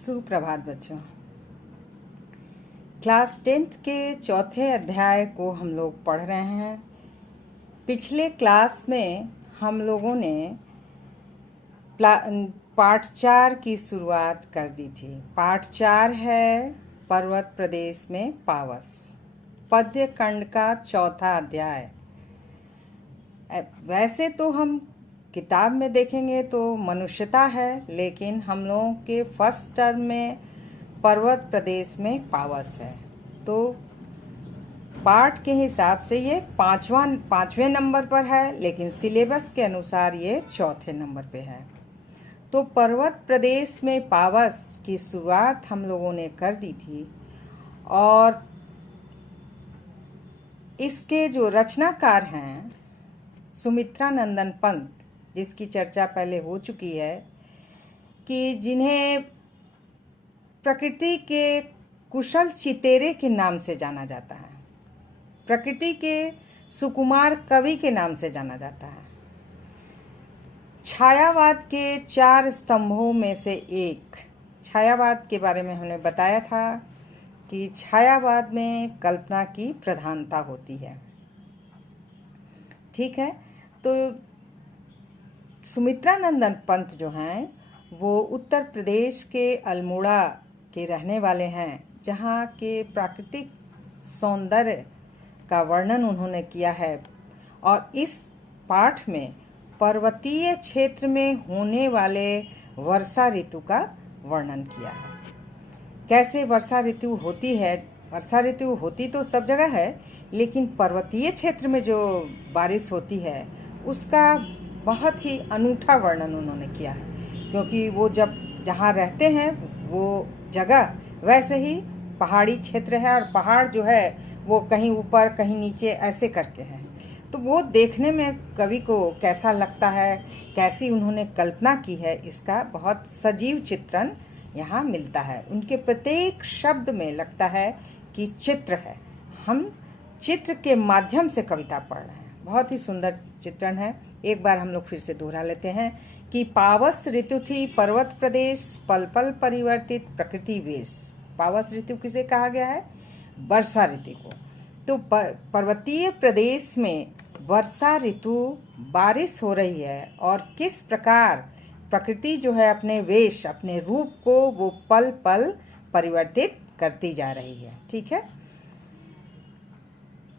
सुप्रभात बच्चों। Class 10th के चौथे अध्याय को हम लोग पढ़ रहे हैं। पिछले क्लास में हम लोगों ने पाठ 4 की शुरुआत कर दी थी। पाठ 4 है पर्वत प्रदेश में पावस, पद्य खंड का चौथा अध्याय। वैसे तो हम किताब में देखेंगे तो मनुष्यता है, लेकिन हम लोगों के फर्स्ट टर्म में पर्वत प्रदेश में पावस है। तो पाठ के हिसाब से ये पांचवें नंबर पर है, लेकिन सिलेबस के अनुसार ये चौथे नंबर पे है। तो पर्वत प्रदेश में पावस की शुरुआत हम लोगों ने कर दी थी, और इसके जो रचनाकार हैं सुमित्रा नंदन पंत, जिसकी चर्चा पहले हो चुकी है, कि जिन्हें प्रकृति के कुशल चितेरे के नाम से जाना जाता है, प्रकृति के सुकुमार कवि के नाम से जाना जाता है। छायावाद के 4 स्तंभों में से एक, छायावाद के बारे में हमने बताया था कि छायावाद में कल्पना की प्रधानता होती है। ठीक है, तो सुमित्रा नंदन पंत जो हैं वो उत्तर प्रदेश के अल्मोड़ा के रहने वाले हैं, जहाँ के प्राकृतिक सौंदर्य का वर्णन उन्होंने किया है। और इस पाठ में पर्वतीय क्षेत्र में होने वाले वर्षा ऋतु का वर्णन किया है। कैसे वर्षा ऋतु होती है? वर्षा ऋतु होती तो सब जगह है, लेकिन पर्वतीय क्षेत्र में जो बारिश होती है उसका बहुत ही अनूठा वर्णन उन्होंने किया है, क्योंकि वो जब जहाँ रहते हैं वो जगह वैसे ही पहाड़ी क्षेत्र है, और पहाड़ जो है वो कहीं ऊपर कहीं नीचे ऐसे करके है। तो वो देखने में कवि को कैसा लगता है, कैसी उन्होंने कल्पना की है, इसका बहुत सजीव चित्रण यहाँ मिलता है। उनके प्रत्येक शब्द में लगता है कि चित्र है। हम चित्र के माध्यम से कविता पढ़ रहे हैं। बहुत ही सुंदर चित्रण है। एक बार हम लोग फिर से दोहरा लेते हैं कि पावस ऋतु थी पर्वत प्रदेश, पल पल परिवर्तित प्रकृति वेश। पावस ऋतु किसे कहा गया है? वर्षा ऋतु को। तो पर्वतीय प्रदेश में वर्षा ऋतु, बारिश हो रही है, और किस प्रकार प्रकृति जो है अपने वेश, अपने रूप को वो पल पल परिवर्तित करती जा रही है। ठीक है।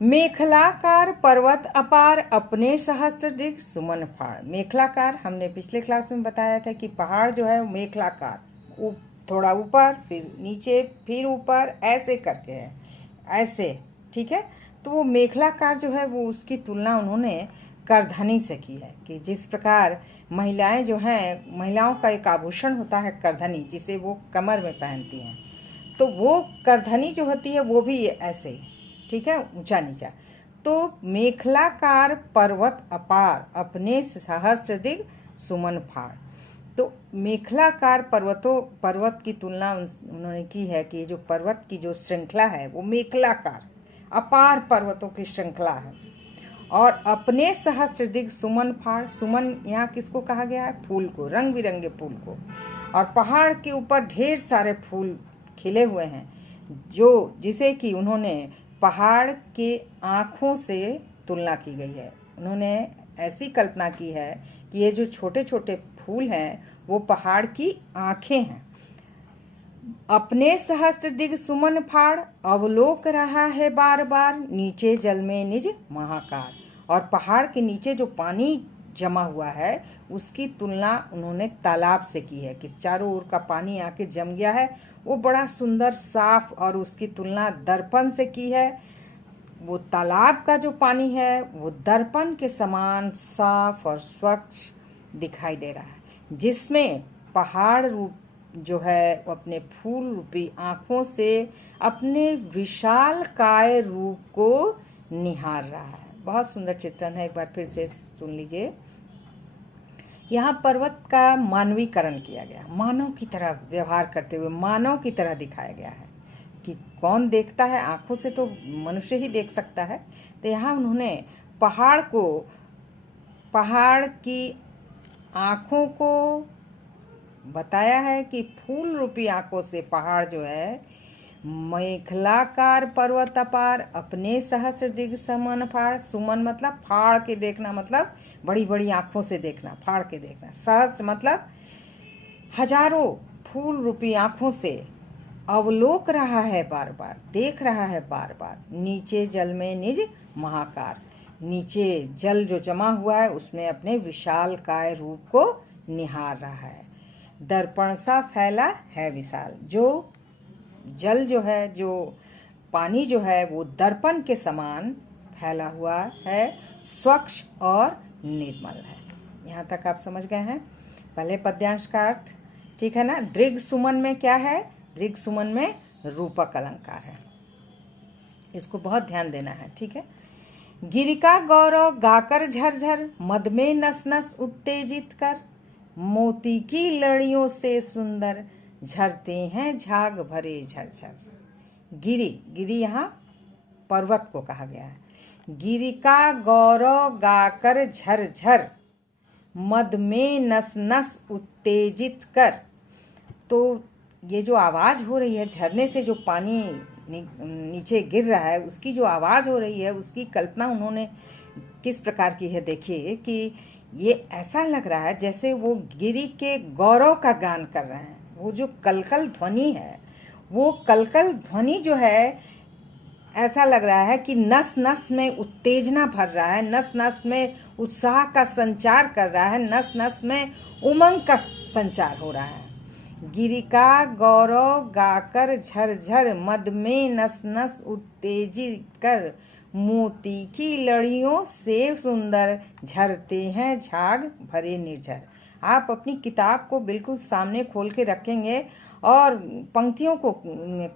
मेखलाकार पर्वत अपार, अपने सहस्त्र सुमन फाड़। मेखलाकार हमने पिछले क्लास में बताया था कि पहाड़ जो है मेखलाकार, थोड़ा ऊपर फिर नीचे फिर ऊपर ऐसे करके है, ऐसे। ठीक है। तो वो मेखलाकार जो है वो उसकी तुलना उन्होंने करधनी से की है, कि जिस प्रकार महिलाएं जो हैं, महिलाओं का एक आभूषण होता है करधनी, जिसे वो कमर में पहनती हैं, तो वो करधनी जो होती है वो भी ऐसे, ठीक है, ऊंचा नीचा। तो मेखलाकार पर्वत अपार, अपने सहस्त्र दिग सुमन फाड़। तो मेखलाकार पर्वत की तुलना उन्होंने की है कि जो पर्वत की जो श्रृंखला है वो मेखलाकार अपार पर्वतों की श्रृंखला है, और अपने सहस्त्र दिग सुमन फाड़। सुमन यहाँ किसको कहा गया है? फूल को, रंग बिरंगे फूल को। और पहाड़ के ऊपर ढेर सारे फूल खिले हुए हैं, जो जिसे कि उन्होंने पहाड़ के आँखों से तुलना की गई है। उन्होंने ऐसी कल्पना की है कि ये जो छोटे छोटे फूल हैं वो पहाड़ की आँखें हैं। अपने सहस्त्र दिग सुमन फाड़, अवलोक रहा है बार बार, नीचे जल में निज महाकार। और पहाड़ के नीचे जो पानी जमा हुआ है उसकी तुलना उन्होंने तालाब से की है, कि चारों ओर का पानी आके जम गया है, वो बड़ा सुंदर साफ, और उसकी तुलना दर्पण से की है। वो तालाब का जो पानी है वो दर्पण के समान साफ और स्वच्छ दिखाई दे रहा है, जिसमें पहाड़ रूप जो है वो अपने फूल रूपी आँखों से अपने विशाल काय रूप को निहार रहा है। बहुत सुंदर चित्रण है, एक बार फिर से सुन लीजिए। यहाँ पर्वत का मानवीकरण किया गया, मानव की तरह व्यवहार करते हुए मानव की तरह दिखाया गया है, कि कौन देखता है? आँखों से तो मनुष्य ही देख सकता है। तो यहाँ उन्होंने पहाड़ की आँखों को बताया है कि फूल रूपी आंखों से पहाड़ जो है मेखलाकार पर्वत अपार अपने सहस्र दिग समन फाड़। सुमन मतलब फाड़ के देखना, मतलब बड़ी बड़ी आंखों से देखना, फाड़ के देखना। सहस्र मतलब हजारों फूल रूपी आंखों से अवलोक रहा है बार बार, देख रहा है बार बार। नीचे जल में निज महाकार, नीचे जल जो जमा हुआ है उसमें अपने विशाल काय रूप को निहार रहा है। दर्पण सा फैला है विशाल, जो जल जो है, जो पानी जो है वो दर्पण के समान फैला हुआ है, स्वच्छ और निर्मल है। यहाँ तक आप समझ गए हैं पहले पद्यांश का अर्थ, ठीक है ना। दृग सुमन में क्या है? दृग सुमन में रूपक अलंकार है, इसको बहुत ध्यान देना है, ठीक है। गिरिका गौरव गाकर झरझर मद में नस नस उत्तेजित कर, मोती की लड़ियों से सुंदर झरते हैं झाग भरे झरझर। गिरी, गिरी यहाँ पर्वत को कहा गया है। गिरी का गौरव गाकर झरझर मद में नस नस उत्तेजित कर, तो ये जो आवाज हो रही है झरने से, जो पानी नीचे गिर रहा है उसकी जो आवाज हो रही है, उसकी कल्पना उन्होंने किस प्रकार की है। देखिए कि ये ऐसा लग रहा है जैसे वो गिरी के गौरव का गान कर रहे हैं। वो जो कलकल ध्वनि है, वो कलकल ध्वनि जो है ऐसा लग रहा है कि नस नस में उत्तेजना भर रहा है, नस नस में उत्साह का संचार कर रहा है, नस नस में उमंग का संचार हो रहा है। गिरी का गौरव गाकर झरझर मद में नस नस उत्तेजित कर, मोती की लड़ियों से सुंदर झरते हैं झाग भरे निर्झर। आप अपनी किताब को बिल्कुल सामने खोल के रखेंगे और पंक्तियों को,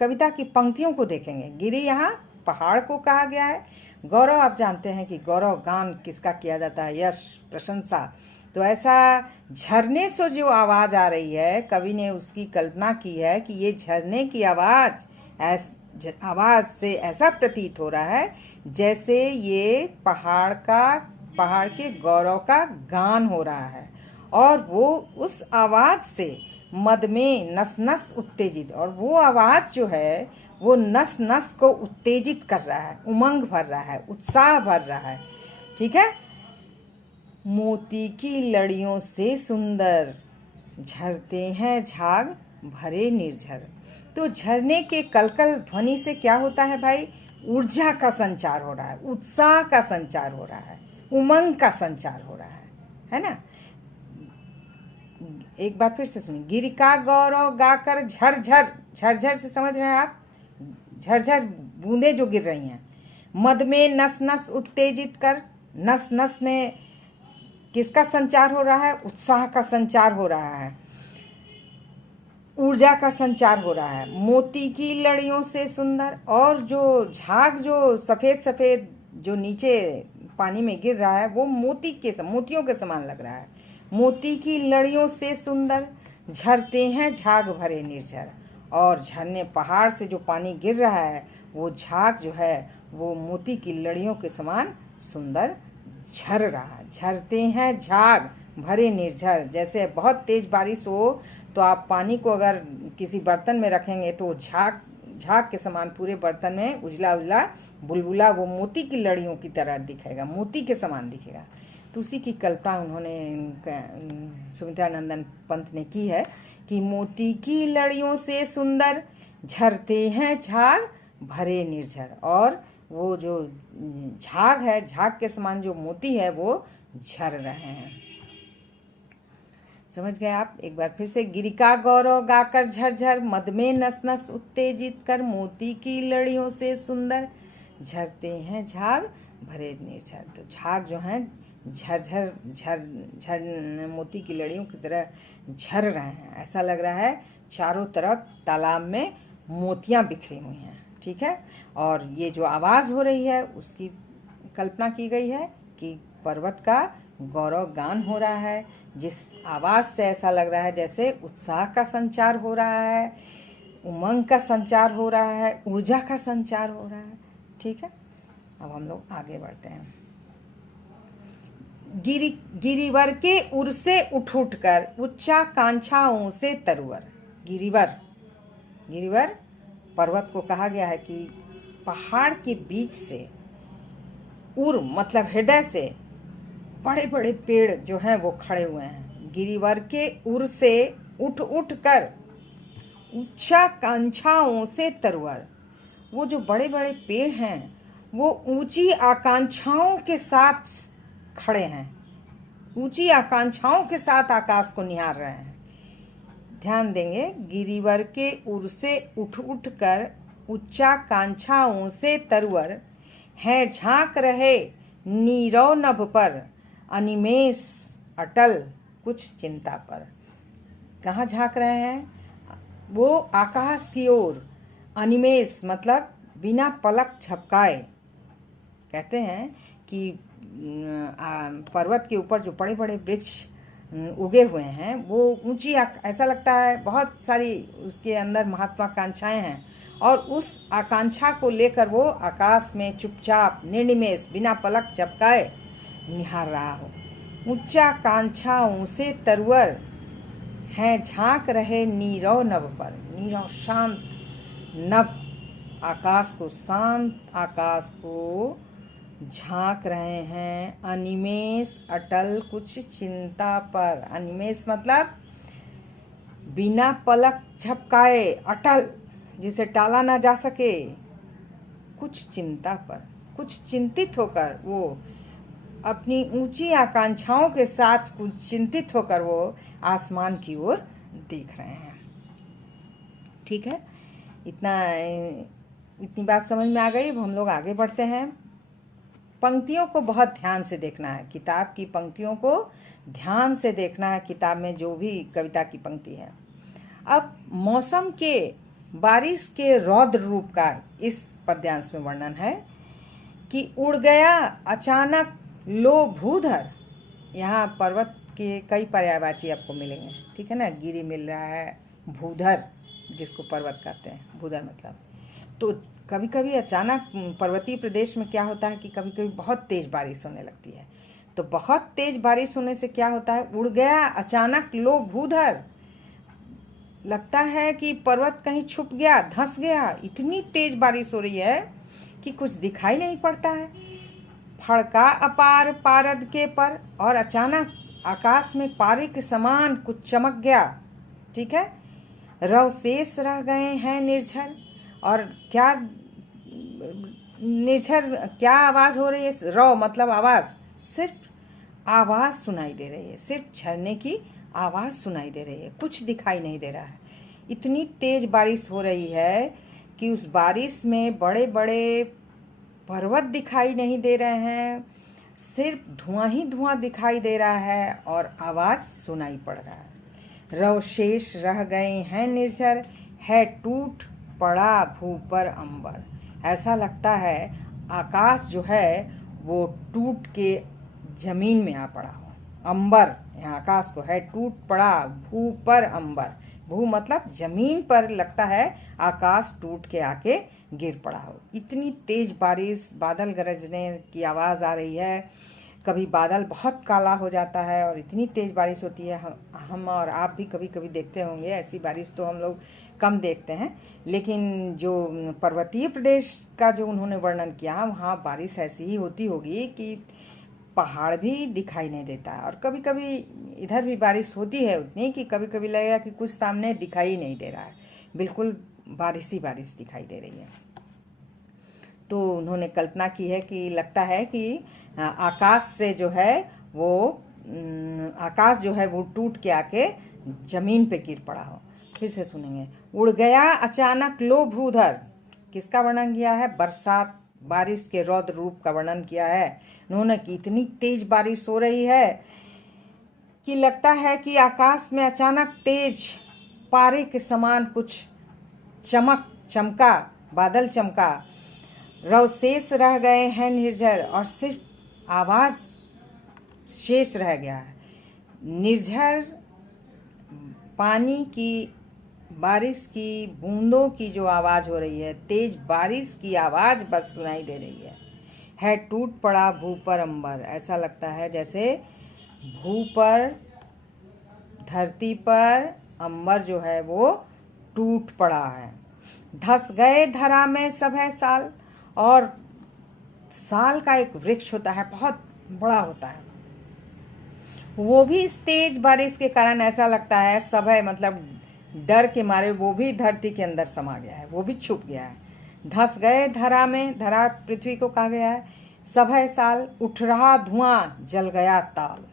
कविता की पंक्तियों को देखेंगे। गिरी यहाँ पहाड़ को कहा गया है। गौरव, आप जानते हैं कि गौरव गान किसका किया जाता है? यश, प्रशंसा। तो ऐसा झरने से जो आवाज आ रही है, कवि ने उसकी कल्पना की है कि ये झरने की आवाज से ऐसा प्रतीत हो रहा है जैसे ये पहाड़ के गौरव का गान हो रहा है, और वो उस आवाज से मद में नस नस उत्तेजित, और वो आवाज जो है वो नस नस को उत्तेजित कर रहा है, उमंग भर रहा है, उत्साह भर रहा है, ठीक है। मोती की लड़ियों से सुंदर झरते हैं झाग भरे निर्झर। तो झरने के कलकल ध्वनि से क्या होता है भाई? ऊर्जा का संचार हो रहा है, उत्साह का संचार हो रहा है, उमंग का संचार हो रहा है ना। एक बार फिर से सुनिए। गिरिका गौरव गाकर झरझर, झरझर से समझ रहे हैं आप? झरझर बूंदे जो गिर रही हैं। मद में नस नस उत्तेजित कर, नस नस में किसका संचार हो रहा है? उत्साह का संचार हो रहा है, ऊर्जा का संचार हो रहा है। मोती की लड़ियों से सुंदर, और जो झाग जो सफेद सफेद जो नीचे पानी में गिर रहा है वो मोतियों के समान लग रहा है। मोती की लड़ियों से सुंदर झरते हैं झाग भरे निर्झर, और झरने पहाड़ से जो पानी गिर रहा है वो झाग जो है वो मोती की लड़ियों के समान सुंदर झर रहा है। झरते हैं झाग भरे निर्झर, जैसे बहुत तेज बारिश हो तो आप पानी को अगर किसी बर्तन में रखेंगे तो झाग के समान पूरे बर्तन में उजला उजला बुलबुला वो मोती की लड़ियों की तरह दिखेगा, मोती के समान दिखेगा। तो उसी की कल्पना उन्होंने सुमित्रानंदन पंत ने की है कि मोती की लड़ियों से सुंदर झरते हैं झाग भरे निर्झर, और वो जो झाग है, झाग के समान जो मोती है वो झर रहे हैं। समझ गए आप? एक बार फिर से। गिरिका गौरव गाकर झरझर मद में नस नस उत्तेजित कर, मोती की लड़ियों से सुंदर झरते हैं झाग भरे निर्झर। तो झाग जो हैं झरझर झर मोती की लड़ियों की तरह झर रहे हैं। ऐसा लग रहा है चारों तरफ तालाब में मोतियां बिखरी हुई हैं, ठीक है। और ये जो आवाज़ हो रही है उसकी कल्पना की गई है कि पर्वत का गौरव गान हो रहा है, जिस आवाज़ से ऐसा लग रहा है जैसे उत्साह का संचार हो रहा है, उमंग का संचार हो रहा है, ऊर्जा का संचार हो रहा है, ठीक है। अब हम लोग आगे बढ़ते हैं। गिरिवर के उर से उठ उठ कर उच्चाकांक्षाओं से तरुवर। गिरिवर पर्वत को कहा गया है कि पहाड़ के बीच से, उर मतलब हृदय से, बड़े बड़े पेड़ जो हैं वो खड़े हुए हैं। गिरिवर के उर से उठ उठ कर उच्चाकांक्षाओं से तरुवर। वो जो बड़े बड़े पेड़ हैं वो ऊंची आकांक्षाओं के साथ खड़े हैं, ऊंची आकांक्षाओं के साथ आकाश को निहार रहे हैं। ध्यान देंगे, गिरिवर के उर से उठ उठ कर उच्चाकांक्षाओं से तरुवर है झांक रहे नीरव नभ पर, अनिमेष अटल कुछ चिंता पर। कहाँ झांक रहे हैं? वो आकाश की ओर। अनिमेष मतलब बिना पलक झपकाए। कहते हैं कि पर्वत के ऊपर जो बड़े बड़े वृक्ष उगे हुए हैं वो ऊंची, ऐसा लगता है बहुत सारी उसके अंदर महत्वाकांक्षाएं हैं, और उस आकांक्षा को लेकर वो आकाश में चुपचाप निर्निमेष बिना पलक झपकाए निहार रहा हो। उच्चाकांक्षाओं से तरुवर हैं झांक रहे नीरव नभ पर। नीरव शांत नभ आकाश को, शांत आकाश को झांक रहे हैं। अनिमेष अटल कुछ चिंता पर। अनिमेष मतलब बिना पलक झपकाए, अटल, जिसे टाला ना जा सके। कुछ चिंता पर, कुछ चिंतित होकर वो अपनी ऊंची आकांक्षाओं के साथ कुछ चिंतित होकर वो आसमान की ओर देख रहे हैं। ठीक है, इतनी बात समझ में आ गई। अब हम लोग आगे बढ़ते हैं। पंक्तियों को बहुत ध्यान से देखना है, किताब की पंक्तियों को ध्यान से देखना है, किताब में जो भी कविता की पंक्ति है। अब मौसम के, बारिश के रौद्र रूप का इस पद्यांश में वर्णन है कि उड़ गया अचानक लो भूधर। यहाँ पर्वत के कई पर्यायवाची आपको मिलेंगे, ठीक है ना। गिरी मिल रहा है, भूधर जिसको पर्वत कहते हैं, भूधर मतलब। तो कभी कभी अचानक पर्वतीय प्रदेश में क्या होता है कि कभी कभी बहुत तेज बारिश होने लगती है। तो बहुत तेज बारिश होने से क्या होता है, उड़ गया अचानक लो भूधर। लगता है कि पर्वत कहीं छुप गया, धंस गया। इतनी तेज बारिश हो रही है कि कुछ दिखाई नहीं पड़ता है। फड़का अपार पारद के पर, और अचानक आकाश में पारे के समान कुछ चमक गया। ठीक है, रव शेष रह गए हैं निर्झर। और क्या निर्झर, क्या आवाज हो रही है? रव मतलब आवाज, सिर्फ आवाज सुनाई दे रही है, सिर्फ झरने की आवाज सुनाई दे रही है, कुछ दिखाई नहीं दे रहा है। इतनी तेज बारिश हो रही है कि उस बारिश में बड़े बड़े पर्वत दिखाई नहीं दे रहे हैं, सिर्फ धुआं ही धुआं दिखाई दे रहा है और आवाज सुनाई पड़ रहा है। रव शेष रह गए हैं निर्झर, है टूट पड़ा भू पर अंबर। ऐसा लगता है आकाश जो है वो टूट के जमीन में आ पड़ा हो। अंबर, यहाँ आकाश को है टूट पड़ा भू पर अंबर। भू मतलब जमीन पर लगता है आकाश टूट के आके गिर पड़ा हो। इतनी तेज बारिश, बादल गरजने की आवाज़ आ रही है। कभी बादल बहुत काला हो जाता है और इतनी तेज बारिश होती है। हम और आप भी कभी कभी देखते होंगे। ऐसी बारिश तो हम लोग कम देखते हैं, लेकिन जो पर्वतीय प्रदेश का जो उन्होंने वर्णन किया, वहाँ बारिश ऐसी ही होती होगी कि पहाड़ भी दिखाई नहीं देता है। और कभी कभी इधर भी बारिश होती है उतनी कि कभी कभी लगेगा कि कुछ सामने दिखाई नहीं दे रहा है, बिल्कुल बारिश ही बारिश दिखाई दे रही है। तो उन्होंने कल्पना की है कि लगता है कि आकाश से जो है वो आकाश जो है वो टूट के आके जमीन पे गिर पड़ा हो। फिर से सुनेंगे। उड़ गया अचानक लो भूधर। किसका वर्णन किया है? बरसात, बारिश के रौद्र रूप का वर्णन किया है उन्होंने कि इतनी तेज बारिश हो रही है कि लगता है कि आकाश में अचानक तेज पारे के समान कुछ चमका, बादल चमका। रव शेष रह गए हैं निर्झर, और सिर्फ आवाज शेष रह गया है। निर्झर पानी की, बारिश की बूंदों की जो आवाज हो रही है, तेज बारिश की आवाज बस सुनाई दे रही है। है टूट पड़ा भू पर अंबर। ऐसा लगता है जैसे भू पर, धरती पर अंबर जो है वो टूट पड़ा है। धस गए धरा में सब है साल। और साल का एक वृक्ष होता है, बहुत बड़ा होता है, वो भी इस तेज बारिश के कारण ऐसा लगता है सब है, मतलब डर के मारे वो भी धरती के अंदर समा गया है, वो भी छुप गया है। धस गए धरा में, धरा पृथ्वी को कहा गया है। सब है साल उठ रहा धुआं जल गया ताल।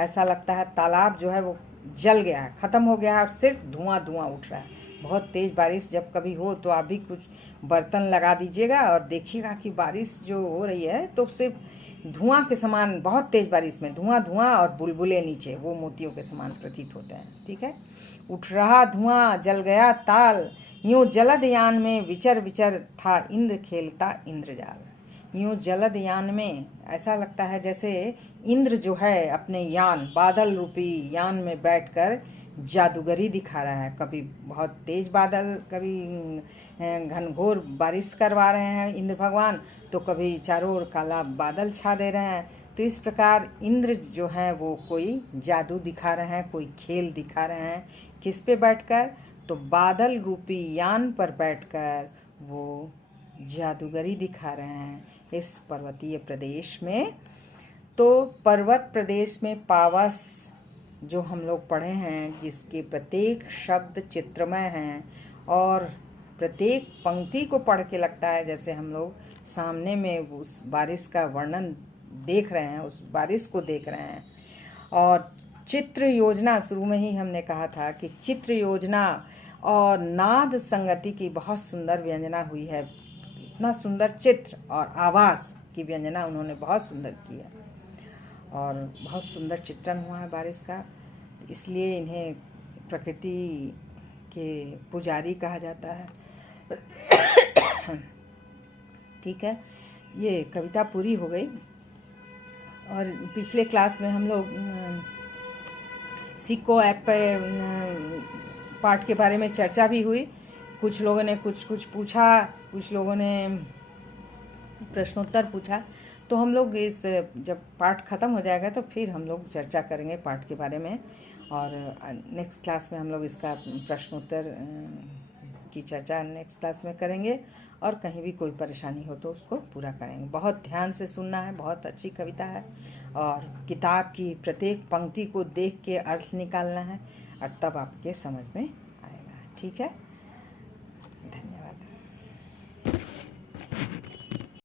ऐसा लगता है तालाब जो है वो जल गया है, खत्म हो गया है और सिर्फ धुआं धुआं उठ रहा है। बहुत तेज बारिश जब कभी हो तो आप भी कुछ बर्तन लगा दीजिएगा और देखिएगा कि बारिश जो हो रही है तो सिर्फ धुआं के समान, बहुत तेज बारिश में धुआं धुआं और बुलबुले नीचे वो मोतियों के समान प्रतीत होते हैं। ठीक है। उठ रहा धुआं जल गया ताल, यूं जलद यान में विचर विचर था इंद्र खेलता इंद्रजाल। यूं जलद यान में ऐसा लगता है जैसे इंद्र जो है अपने यान, बादल रूपी यान में बैठकर जादूगरी दिखा रहा है। कभी बहुत तेज बादल, कभी घनघोर बारिश करवा रहे हैं इंद्र भगवान, तो कभी चारों ओर काला बादल छा दे रहे हैं। तो इस प्रकार इंद्र जो है वो कोई जादू दिखा रहे हैं, कोई खेल दिखा रहे हैं। किस पे बैठकर? तो बादल रूपी यान पर बैठकर वो जादूगरी दिखा रहे हैं इस पर्वतीय प्रदेश में। तो पर्वत प्रदेश में पावस जो हम लोग पढ़े हैं, जिसके प्रत्येक शब्द चित्रमय हैं और प्रत्येक पंक्ति को पढ़ के लगता है जैसे हम लोग सामने में उस बारिश का वर्णन देख रहे हैं, उस बारिश को देख रहे हैं। और चित्र योजना, शुरू में ही हमने कहा था कि चित्र योजना और नाद संगति की बहुत सुंदर व्यंजना हुई है। इतना सुंदर चित्र और आवाज़ की व्यंजना उन्होंने बहुत सुंदर की है और बहुत सुंदर चित्रण हुआ है बारिश का। इसलिए इन्हें प्रकृति के पुजारी कहा जाता है। ठीक है, ये कविता पूरी हो गई। और पिछले क्लास में हम लोग सिक्को ऐप पे पाठ के बारे में चर्चा भी हुई। कुछ लोगों ने कुछ पूछा, कुछ लोगों ने प्रश्नोत्तर पूछा। तो हम लोग इस, जब पाठ ख़त्म हो जाएगा तो फिर हम लोग चर्चा करेंगे पाठ के बारे में, और नेक्स्ट क्लास में हम लोग इसका प्रश्नोत्तर की चर्चा नेक्स्ट क्लास में करेंगे। और कहीं भी कोई परेशानी हो तो उसको पूरा करेंगे। बहुत ध्यान से सुनना है, बहुत अच्छी कविता है और किताब की प्रत्येक पंक्ति को देख के अर्थ निकालना है और तब आपके समझ में आएगा। ठीक है।